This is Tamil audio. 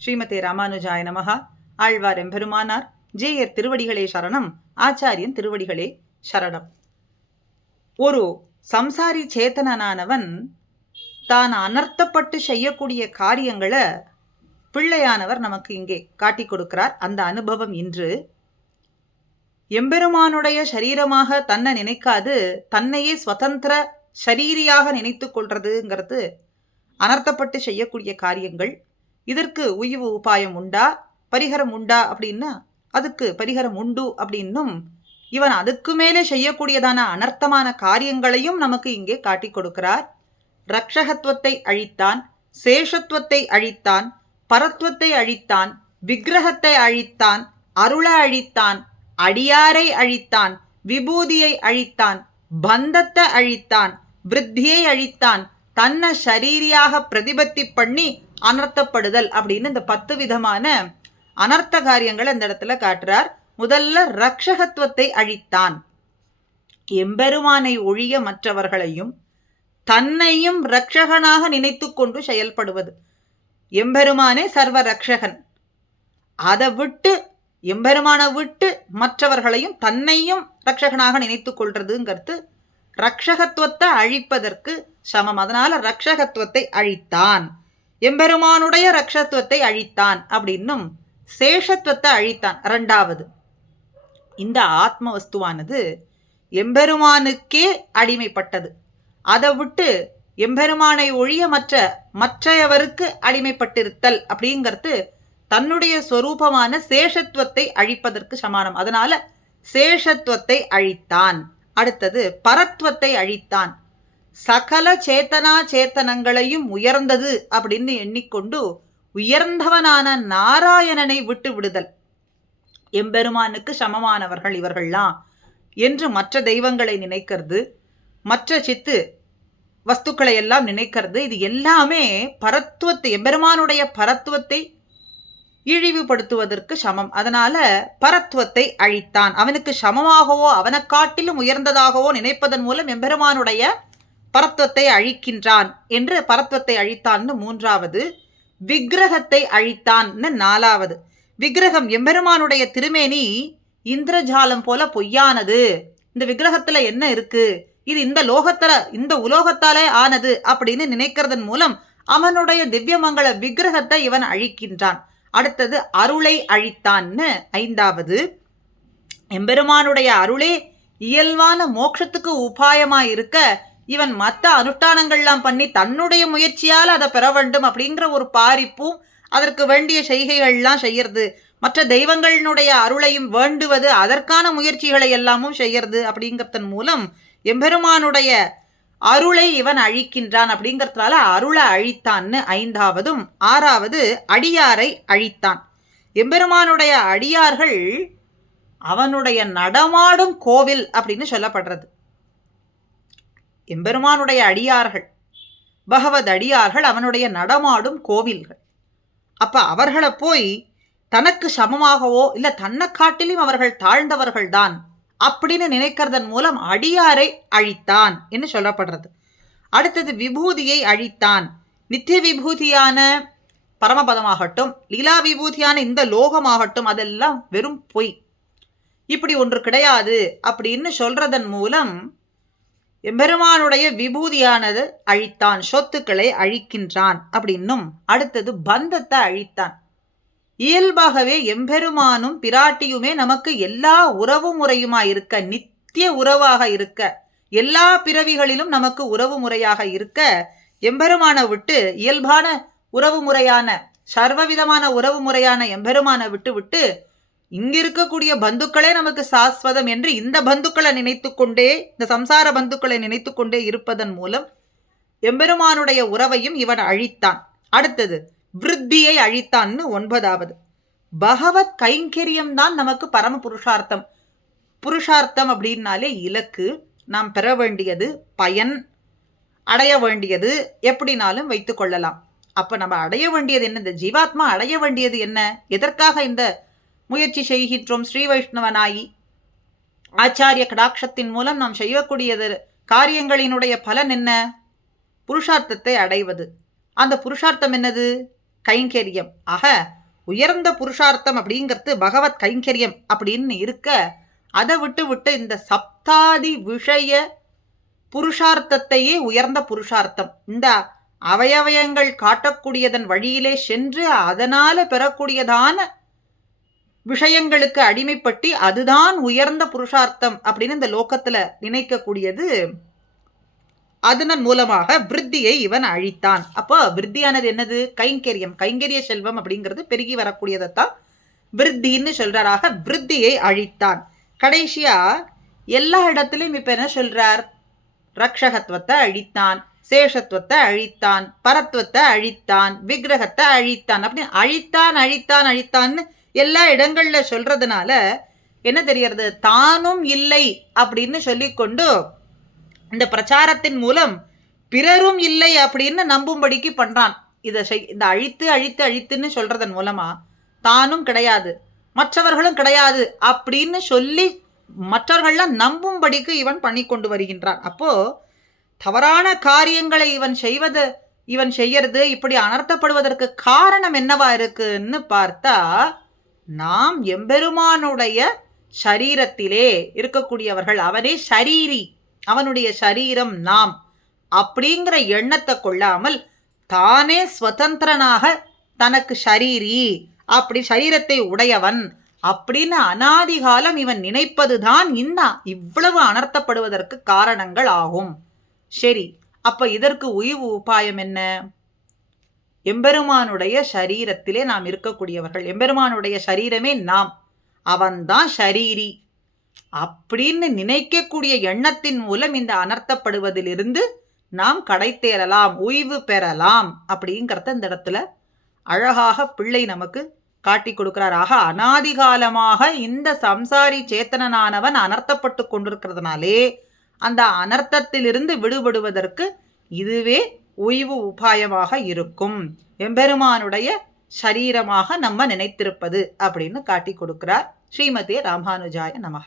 ஸ்ரீமதே ராமானுஜாய நமஹ. ஆழ்வார் எம்பெருமானார் ஜேயர் திருவடிகளே சரணம். ஆச்சாரியன் திருவடிகளே சரணம். ஒரு சம்சாரி சேத்தனானவன் தான் அனர்த்தப்பட்டு செய்யக்கூடிய காரியங்களை பிள்ளையானவர் நமக்கு இங்கே காட்டி கொடுக்கிறார். அந்த அனுபவம் இன்று எம்பெருமானுடைய சரீரமாக தன்னை நினைக்காது தன்னையே ஸ்வதந்திர ஷரீரியாக நினைத்து கொள்றதுங்கிறது அனர்த்தப்பட்டு செய்யக்கூடிய காரியங்கள். இதற்கு உய்வு உபாயம் உண்டா, பரிகாரம் உண்டா அப்படின்னா அதுக்கு பரிகாரம் உண்டு அப்படின்னும் இவன் அதுக்கு மேலே செய்யக்கூடியதான அனர்த்தமான காரியங்களையும் நமக்கு இங்கே காட்டி கொடுக்கிறார். ரக்ஷகத்துவத்தை அழித்தான், சேஷத்துவத்தை அழித்தான், பரத்வத்தை அழித்தான், விக்கிரகத்தை அழித்தான், அருள அழித்தான், அடியாரை அழித்தான், விபூதியை அழித்தான், பந்தத்தை அழித்தான், விருத்தியை அழித்தான், தன்னை ஷரீரியாக பிரதிபத்தி பண்ணி அனர்த்தப்படுதல் அப்படின்னு இந்த 10 விதமான அனர்த்த காரியங்கள் இந்த இடத்துல காட்டுறார். முதல்ல ரக்ஷகத்துவத்தை அழித்தான். எம்பெருமானை ஒழிய மற்றவர்களையும் தன்னையும் ரக்ஷகனாக நினைத்து கொண்டு செயல்படுவது. எம்பெருமானே சர்வ ரக்ஷகன். அதை விட்டு எம்பெருமானை விட்டு மற்றவர்களையும் தன்னையும் ரக்ஷகனாக நினைத்து கொள்றதுங்கிறது ரக்ஷகத்துவத்தை அழிப்பதற்கு சமம். அதனால ரக்ஷகத்துவத்தை அழித்தான், எம்பெருமானுடைய ரக்ஷத்துவத்தை அழித்தான் அப்படின்னும் சேஷத்துவத்தை அழித்தான். 2வது, இந்த ஆத்ம வஸ்துவானது எம்பெருமானுக்கே அடிமைப்பட்டது. அதை விட்டு எம்பெருமானை ஒழிய மற்றையவருக்கு அடிமைப்பட்டிருத்தல் அப்படிங்கிறது தன்னுடைய சொரூபமான சேஷத்துவத்தை அழிப்பதற்கு சமானம். அதனால சேஷத்துவத்தை அழித்தான். அடுத்தது பரத்வத்தை அழித்தான். சகல சேத்தனா சேத்தனங்களையும் உயர்ந்தது அப்படின்னு எண்ணிக்கொண்டு உயர்ந்தவனான நாராயணனை விட்டு விடுதல். எம்பெருமானுக்கு சமமானவர்கள் இவர்கள்லாம் என்று மற்ற தெய்வங்களை நினைக்கிறது, மற்ற சித்து வஸ்துக்களை எல்லாம் நினைக்கிறது. இது எல்லாமே பரத்துவத்தை, எம்பெருமானுடைய பரத்துவத்தை இழிவுபடுத்துவதற்கு சமம். அதனால பரத்துவத்தை அழித்தான். அவனுக்கு சமமாகவோ அவனை காட்டிலும் உயர்ந்ததாகவோ நினைப்பதன் மூலம் எம்பெருமானுடைய பரத்துவத்தை அழிக்கின்றான் என்று பரத்துவத்தை அழித்தான்னு 3வது. விக்கிரகத்தை அழித்தான்னு 4வது. விக்கிரகம், எம்பெருமானுடைய திருமேனி இந்திரஜாலம் போல பொய்யானது. இந்த விக்கிரகத்துல என்ன இருக்கு, இது இந்த உலோகத்தாலே ஆனது அப்படின்னு நினைக்கிறதன் மூலம் அவனுடைய திவ்யமங்கள விக்கிரகத்தை இவன் அழிக்கின்றான். அடுத்தது அருளை அழித்தான்னு 5வது. எம்பெருமானுடைய அருளே இயல்பான மோட்சத்துக்கு உபாயமாய் இருக்க இவன் மற்ற அனுஷ்டானங்கள்லாம் பண்ணி தன்னுடைய முயற்சியால் அதை பெற வேண்டும் அப்படிங்கிற ஒரு பாரிப்பும் அதற்கு வேண்டிய செய்கைகள்லாம் செய்யறது, மற்ற தெய்வங்களினுடைய அருளையும் வேண்டுவது, அதற்கான முயற்சிகளை எல்லாமும் செய்யறது அப்படிங்கிறதன் மூலம் எம்பெருமானுடைய அருளை இவன் அழிக்கின்றான். அப்படிங்கிறதுனால அருளை அழித்தான்னு 5வதும். 6வது அடியாரை அழித்தான். எம்பெருமானுடைய அடியார்கள் அவனுடைய நடமாடும் கோவில் அப்படின்னு சொல்லப்படுறது. எம்பெருமானுடைய அடியார்கள், பகவத் அடியார்கள் அவனுடைய நடமாடும் கோவில்கள். அப்ப அவர்களை போய் தனக்கு சமமாகவோ இல்லை தன்னை காட்டிலும் அவர்கள் தாழ்ந்தவர்கள் தான் அப்படின்னு நினைக்கிறதன் மூலம் அடியாரை அழித்தான் என்று சொல்லப்படுறது. அடுத்தது விபூதியை அழித்தான். நித்திய விபூதியான பரமபதமாகட்டும், லீலா விபூதியான இந்த லோகமாகட்டும், அதெல்லாம் வெறும் பொய், இப்படி ஒன்று கிடையாது அப்படின்னு சொல்றதன் மூலம் எம்பெருமானுடைய விபூதியானது அழித்தான், சொத்துக்களை அழிக்கின்றான் அப்படின்னும். அடுத்தது பந்தத்தை அழித்தான். இயல்பாகவே எம்பெருமானும் பிராட்டியுமே நமக்கு எல்லா உறவு முறையுமாய் இருக்க, நித்திய உறவாக இருக்க, எல்லா பிறவிகளிலும் நமக்கு உறவு முறையாக இருக்க, எம்பெருமானை விட்டு இயல்பான உறவு முறையான சர்வவிதமான உறவு முறையான எம்பெருமானை விட்டு விட்டு இங்கிருக்கக்கூடிய பந்துக்களே நமக்கு சாஸ்வதம் என்று இந்த பந்துக்களை நினைத்து கொண்டே, இந்த சம்சார பந்துக்களை நினைத்து கொண்டே இருப்பதன் மூலம் எம்பெருமானுடைய உறவையும் இவன் அழித்தான். அடுத்தது விருத்தியை அழித்தான்னு 9வது. பகவத் கைங்கரியம் தான் நமக்கு பரம புருஷார்த்தம். புருஷார்த்தம் அப்படின்னாலே இலக்கு, நாம் பெற வேண்டியது, பயன், அடைய வேண்டியது எப்படினாலும் வைத்து கொள்ளலாம். அப்ப நம்ம அடைய வேண்டியது என்ன, இந்த ஜீவாத்மா அடைய வேண்டியது என்ன, எதற்காக இந்த முயற்சி செய்கின்றோம்? ஸ்ரீ வைஷ்ணவனாயி ஆச்சாரிய கடாட்சத்தின் மூலம் நாம் செய்யக்கூடியது காரியங்களினுடைய பலன் என்ன? புருஷார்த்தத்தை அடைவது. அந்த புருஷார்த்தம் என்னது? கைங்கரியம். ஆக உயர்ந்த புருஷார்த்தம் அப்படிங்கிறது பகவத் கைங்கரியம் அப்படின்னு இருக்க, அதை விட்டு இந்த சப்தாதி விஷய புருஷார்த்தத்தையே உயர்ந்த புருஷார்த்தம், இந்த அவயவயங்கள் காட்டக்கூடியதன் வழியிலே சென்று அதனால பெறக்கூடியதான விஷயங்களுக்கு அடிமைப்பட்டு அதுதான் உயர்ந்த புருஷார்த்தம் அப்படின்னு இந்த லோகத்துல நினைக்கக்கூடியது. அதன் மூலமாக விருத்தியை இவன் அழித்தான். அப்போ விருத்தியானது என்னது? கைங்கரியம். கைங்கரிய செல்வம் அப்படிங்கிறது பெருகி வரக்கூடியதைத்தான் விருத்தின்னு சொல்றாராக. விருத்தியை அழித்தான். கடைசியா எல்லா இடத்திலும் இப்ப என்ன சொல்றார்? ரக்ஷகத்துவத்தை அழித்தான், சேஷத்துவத்தை அழித்தான், பரத்துவத்தை அழித்தான், விக்கிரகத்தை அழித்தான் அப்படின்னு அழித்தான்னு எல்லா இடங்கள்ல சொல்றதுனால என்ன தெரியறது? தானும் இல்லை அப்படின்னு சொல்லிக்கொண்டு இந்த பிரச்சாரத்தின் மூலம் பிறரும் இல்லை அப்படின்னு நம்பும்படிக்கு பண்றான். இந்த அழித்துன்னு சொல்றதன் மூலமா தானும் கிடையாது, மற்றவர்களும் கிடையாது அப்படின்னு சொல்லி மற்றவர்கள்லாம் நம்பும்படிக்கு இவன் பண்ணி கொண்டு வருகின்றான். அப்போ தவறான காரியங்களை இவன் செய்யறது இப்படி அனர்த்தப்படுவதற்கு காரணம் என்னவா இருக்குன்னு பார்த்தா, நாம் எம்பெருமானுடைய சரீரத்திலே இருக்கக்கூடியவர்கள், அவனே ஷரீரி, அவனுடைய சரீரம் நாம் அப்படிங்கிற எண்ணத்தை கொள்ளாமல் தானே ஸ்வதந்திரனாக தனக்கு ஷரீரி, அப்படி சரீரத்தை உடையவன் அப்படின்னு அனாதிகாலம் இவன் நினைப்பதுதான் இவ்வளவு அனர்த்தப்படுவதற்கு காரணங்கள் ஆகும். சரி, அப்ப இதற்கு உய்வு உபாயம் என்ன? எம்பெருமானுடைய சரீரத்திலே நாம் இருக்கக்கூடியவர்கள், எம்பெருமானுடைய சரீரமே நாம், அவன்தான் ஷரீரி அப்படின்னு நினைக்கக்கூடிய எண்ணத்தின் மூலம் இந்த அனர்த்தப்படுவதிலிருந்து நாம் கடை தேரலாம், உய்வு பெறலாம் அப்படிங்கிறத இந்த இடத்துல அழகாக பிள்ளை நமக்கு காட்டி கொடுக்கிறார். ஆக அனாதிகாலமாக இந்த சம்சாரி சேத்தனனானவன் அனர்த்தப்பட்டு கொண்டிருக்கிறதுனாலே அந்த அனர்த்தத்திலிருந்து விடுபடுவதற்கு இதுவே உய்வு உபாயமாக இருக்கும், எம்பெருமானுடைய சரீரமாக நம்ம நினைத்திருப்பது அப்படின்னு காட்டி கொடுக்கிறார். ஸ்ரீமதே ராமானுஜாய நமஹ.